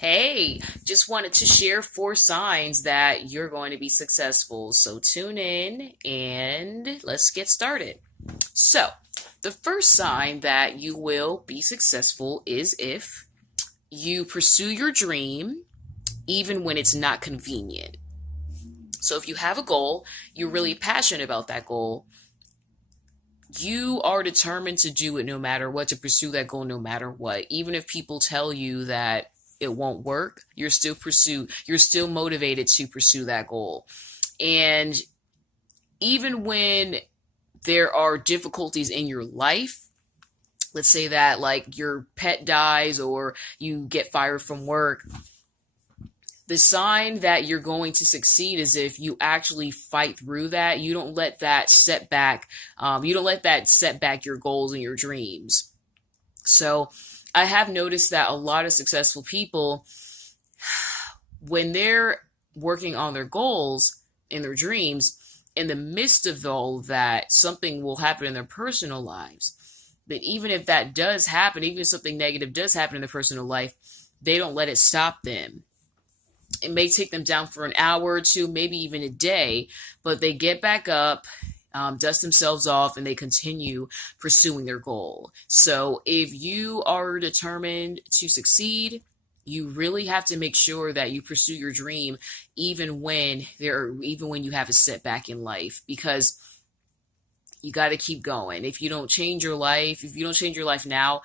Hey, just wanted to share 4 signs that you're going to be successful. So tune in and let's get started. So, the first sign that you will be successful is if you pursue your dream even when it's not convenient. So, if you have a goal, you're really passionate about that goal, you are determined to do it no matter what, to pursue that goal no matter what. Even if people tell you that it won't work, you're still motivated to pursue that goal. And even when there are difficulties in your life, let's say that like your pet dies or you get fired from work, the sign that you're going to succeed is if you actually fight through that. You don't let that set back your goals and your dreams. So I have noticed that a lot of successful people, when they're working on their goals and their dreams, in the midst of all that, something will happen in their personal lives. But even if that does happen, even if something negative does happen in their personal life, they don't let it stop them. It may take them down for an hour or two, maybe even a day, but they get back up, dust themselves off, and they continue pursuing their goal. So if you are determined to succeed, you really have to make sure that you pursue your dream even when you have a setback in life, because you got to keep going. If you don't change your life, if you don't change your life now,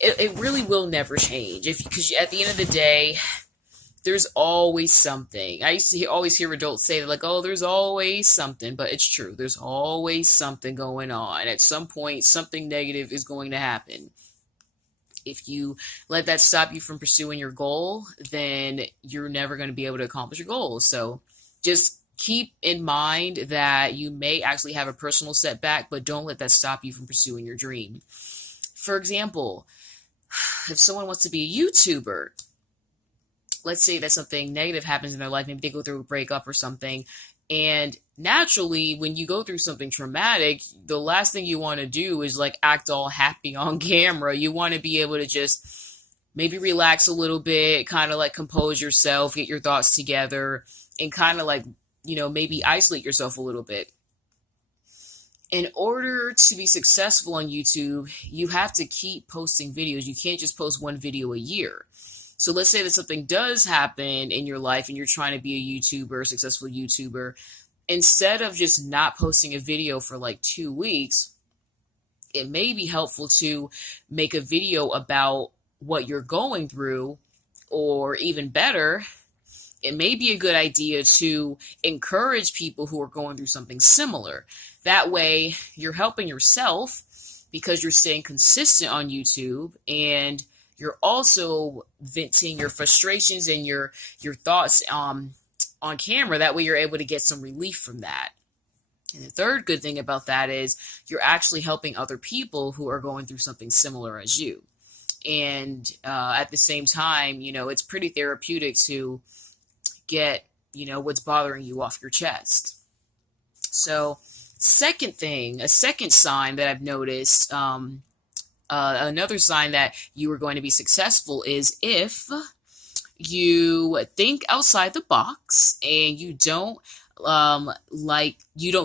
it really will never change. Because at the end of the day, there's always something. I used to always hear adults say, like, oh, there's always something, but it's true. There's always something going on. At some point, something negative is going to happen. If you let that stop you from pursuing your goal, then you're never going to be able to accomplish your goals. So just keep in mind that you may actually have a personal setback, but don't let that stop you from pursuing your dream. For example, if someone wants to be a YouTuber, let's say that something negative happens in their life, maybe they go through a breakup or something, and naturally when you go through something traumatic, the last thing you want to do is like act all happy on camera. You want to be able to just maybe relax a little bit, kind of like compose yourself, get your thoughts together, and kind of like, maybe isolate yourself a little bit. In order to be successful on YouTube, you have to keep posting videos. You can't just post one video a year. So let's say that something does happen in your life and you're trying to be a YouTuber, a successful YouTuber. Instead of just not posting a video for like 2 weeks, it may be helpful to make a video about what you're going through, or even better, it may be a good idea to encourage people who are going through something similar. That way, you're helping yourself because you're staying consistent on YouTube, and you're also venting your frustrations and your thoughts on camera. That way, you're able to get some relief from that. And the third good thing about that is you're actually helping other people who are going through something similar as you. And at the same time, it's pretty therapeutic to get, what's bothering you off your chest. So, a second sign that I've noticed, another sign that you are going to be successful is if you think outside the box and you don't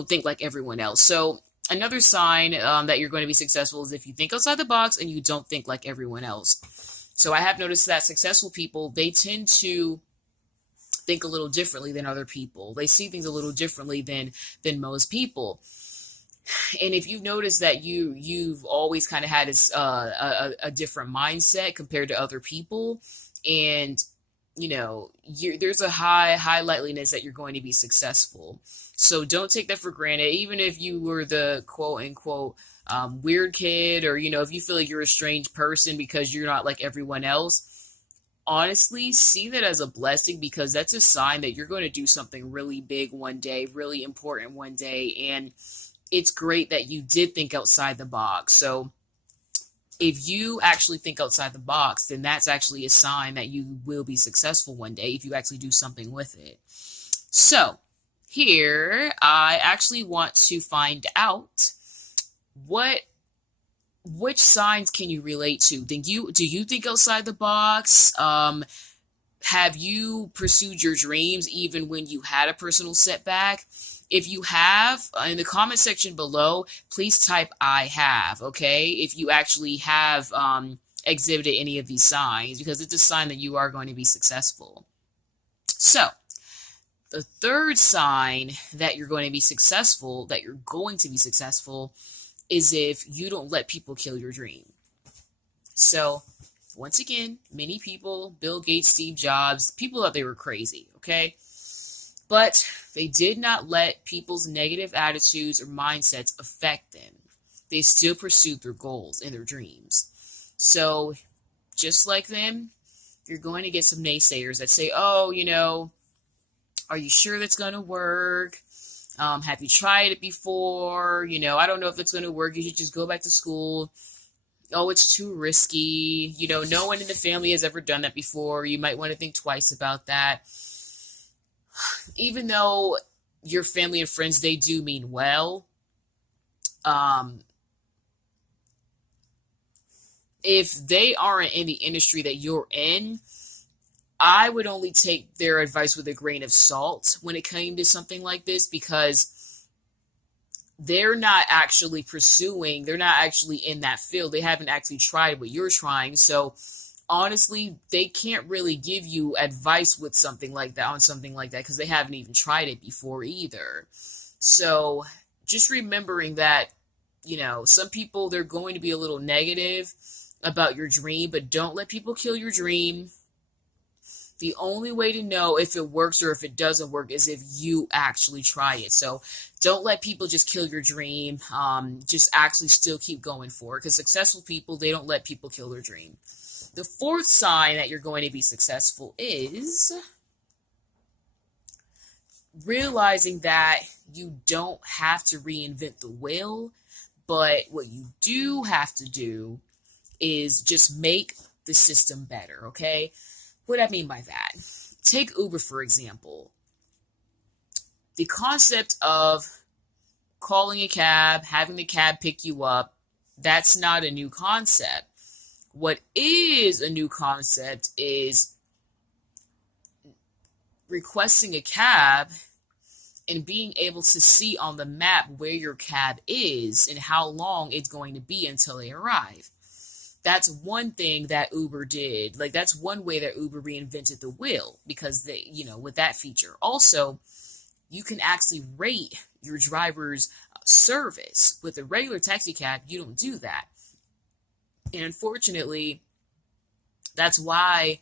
think like everyone else. So another sign that you're going to be successful is if you think outside the box and you don't think like everyone else. So I have noticed that successful people, they tend to think a little differently than other people. They see things a little differently than most people. And if you've noticed that you've always kind of had a different mindset compared to other people, and there's a high likeliness that you're going to be successful. So don't take that for granted. Even if you were the quote unquote weird kid, or if you feel like you're a strange person because you're not like everyone else, honestly, see that as a blessing, because that's a sign that you're going to do something really big one day, really important one day, and it's great that you did think outside the box. So if you actually think outside the box, then that's actually a sign that you will be successful one day if you actually do something with it. So here, I actually want to find out which signs can you relate to? Do you think outside the box? Have you pursued your dreams even when you had a personal setback? If you have, in the comment section below, please type I have, okay? If you actually have exhibited any of these signs, because it's a sign that you are going to be successful. So, the third sign that you're going to be successful, is if you don't let people kill your dream. So, once again, many people, Bill Gates, Steve Jobs, people thought they were crazy, okay? But they did not let people's negative attitudes or mindsets affect them. They still pursued their goals and their dreams. So, just like them, you're going to get some naysayers that say, oh, are you sure that's going to work? Have you tried it before? I don't know if it's going to work. You should just go back to school. Oh, it's too risky. No one in the family has ever done that before. You might want to think twice about that. Even though your family and friends, they do mean well, if they aren't in the industry that you're in, I would only take their advice with a grain of salt when it came to something like this, because they're not actually in that field. They haven't actually tried what you're trying. So honestly, they can't really give you advice with something like that, because they haven't even tried it before either. So just remembering that, some people, they're going to be a little negative about your dream, but don't let people kill your dream. The only way to know if it works or if it doesn't work is if you actually try it. So don't let people just kill your dream. Just actually still keep going for it, because successful people, they don't let people kill their dream. The fourth sign that you're going to be successful is realizing that you don't have to reinvent the wheel, but what you do have to do is just make the system better, okay? What I mean by that, take Uber, for example. The concept of calling a cab, having the cab pick you up, that's not a new concept. What is a new concept is requesting a cab and being able to see on the map where your cab is and how long it's going to be until they arrive. That's one thing that Uber did. Like, that's one way that Uber reinvented the wheel, because they, with that feature. Also, you can actually rate your driver's service. With a regular taxi cab, you don't do that. And unfortunately, that's why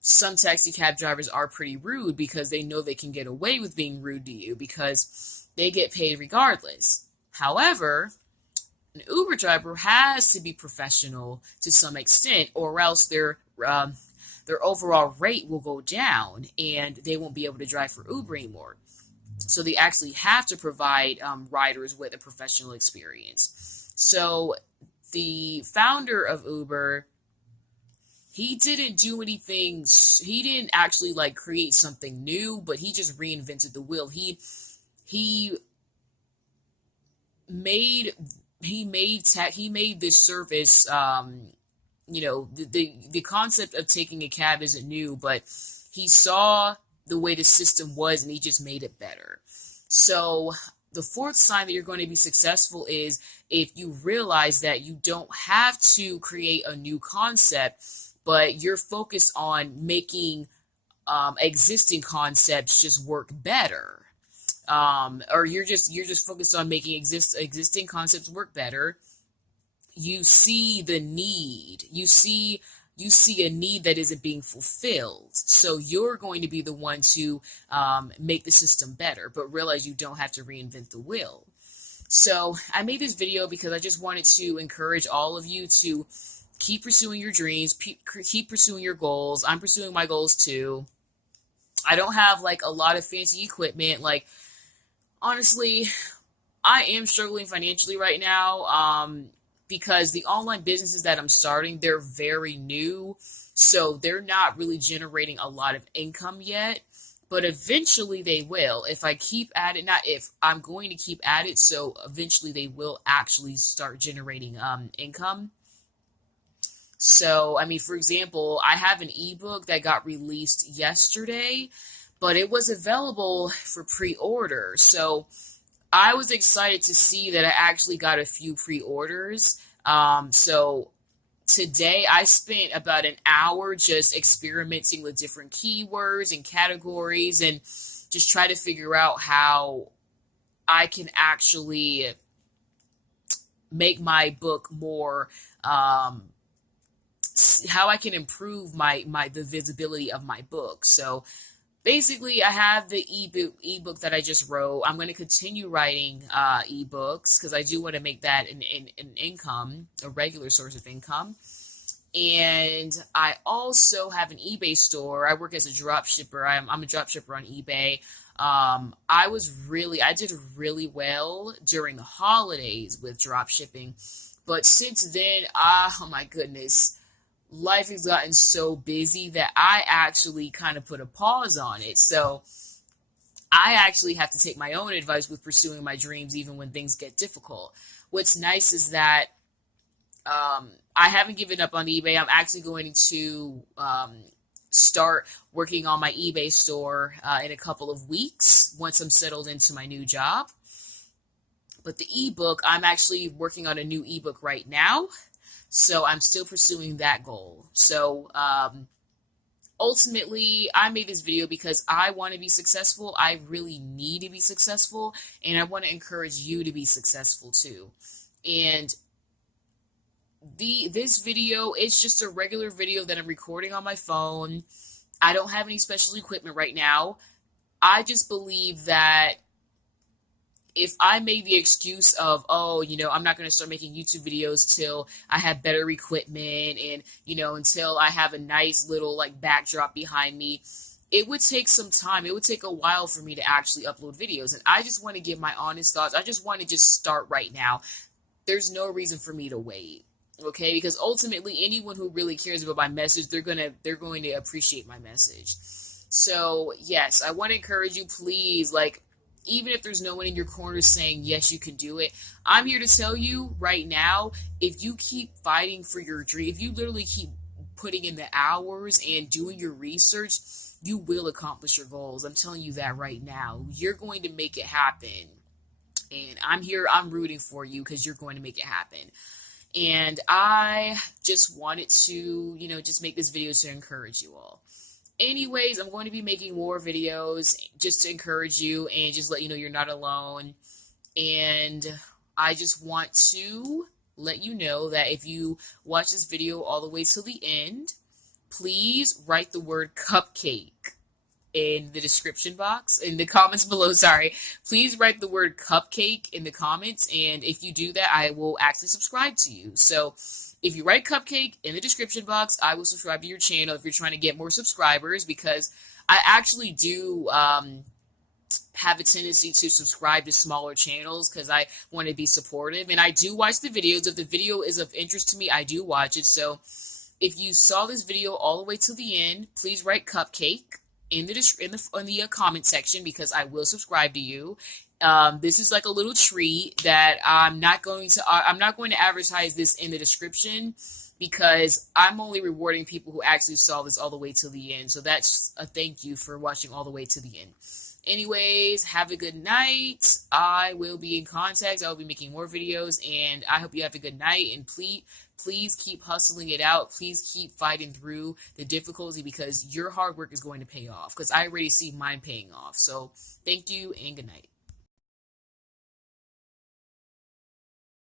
some taxi cab drivers are pretty rude, because they know they can get away with being rude to you because they get paid regardless. However, an Uber driver has to be professional to some extent, or else their overall rate will go down and they won't be able to drive for Uber anymore. So they actually have to provide riders with a professional experience. So the founder of Uber, he didn't do anything. He didn't actually create something new, but he just reinvented the wheel. He made this service. The concept of taking a cab isn't new, but he saw the way the system was and he just made it better. So the fourth sign that you're going to be successful is if you realize that you don't have to create a new concept, but you're focused on making existing concepts just work better. Or you're just focused on making existing concepts work better. You see the need. You see a need that isn't being fulfilled. So you're going to be the one to make the system better, but realize you don't have to reinvent the wheel. So I made this video because I just wanted to encourage all of you to keep pursuing your dreams, keep pursuing your goals. I'm pursuing my goals too. I don't have a lot of fancy equipment. Honestly, I am struggling financially right now because the online businesses that I'm starting, they're very new. So they're not really generating a lot of income yet. But eventually they will. If I keep at it, not if, I'm going to keep at it. So eventually they will actually start generating income. So, I mean, for example, I have an ebook that got released yesterday, but it was available for pre-order. So I was excited to see that I actually got a few pre-orders. So today I spent about an hour just experimenting with different keywords and categories and just try to figure out how I can actually make my book more how I can improve my the visibility of my book. So basically, I have the ebook that I just wrote. I'm going to continue writing ebooks because I do want to make that an income, a regular source of income. And I also have an eBay store. I work as a drop shipper. I'm a drop shipper on eBay. I did really well during the holidays with drop shipping. But since then, oh my goodness, life has gotten so busy that I actually kind of put a pause on it. So I actually have to take my own advice with pursuing my dreams, even when things get difficult. What's nice is that I haven't given up on eBay. I'm actually going to start working on my eBay store in a couple of weeks once I'm settled into my new job. But the ebook, I'm actually working on a new ebook right now. So I'm still pursuing that goal. So ultimately, I made this video because I want to be successful. I really need to be successful. And I want to encourage you to be successful too. And this video, it's just a regular video that I'm recording on my phone. I don't have any special equipment right now. I just believe that if I made the excuse of, oh, I'm not going to start making YouTube videos till I have better equipment and, until I have a nice little like backdrop behind me, it would take some time. It would take a while for me to actually upload videos. And I just want to give my honest thoughts. I just want to just start right now. There's no reason for me to wait. Okay, because ultimately anyone who really cares about my message, they're going to appreciate my message. So, yes, I want to encourage you, please, like, even if there's no one in your corner saying, yes, you can do it, I'm here to tell you right now, if you keep fighting for your dream, if you literally keep putting in the hours and doing your research, you will accomplish your goals. I'm telling you that right now. You're going to make it happen. And I'm here, I'm rooting for you because you're going to make it happen. And I just wanted to, just make this video to encourage you all. Anyways, I'm going to be making more videos just to encourage you and just let you know you're not alone. And I just want to let you know that if you watch this video all the way till the end, please write the word cupcake in the description box, in the comments below, sorry. Please write the word cupcake in the comments, and if you do that, I will actually subscribe to you. So if you write cupcake in the description box, I will subscribe to your channel if you're trying to get more subscribers, because I actually do have a tendency to subscribe to smaller channels because I want to be supportive, and I do watch the videos. If the video is of interest to me, I do watch it. So if you saw this video all the way to the end, please write cupcake in the comment section, because I will subscribe to you. This is like a little treat that I'm not going to advertise this in the description, because I'm only rewarding people who actually saw this all the way to the end. So that's a thank you for watching all the way to the end. Anyways, have a good night. I will be in contact. I will be making more videos, and I hope you have a good night. And please keep hustling it out. Please keep fighting through the difficulty, because your hard work is going to pay off, because I already see mine paying off. So thank you and good night.